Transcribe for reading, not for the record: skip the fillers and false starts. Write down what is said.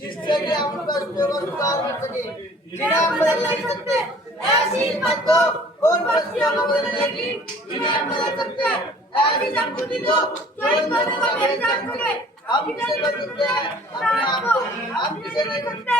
जिससे कि हम कष्टों को सुधार कर सके। जिन्हें हम बदल नहीं सकते ऐसी हिम्मत दो उन कष्टों को बदलने की जिन्हें हम बदल सकते हैं। ऐसी संस्कृति दो जो इन दोनों का भेद कर सके। हम किसे बदल सकते हैं अपने आप को, हम किसे नहीं बदल सकते।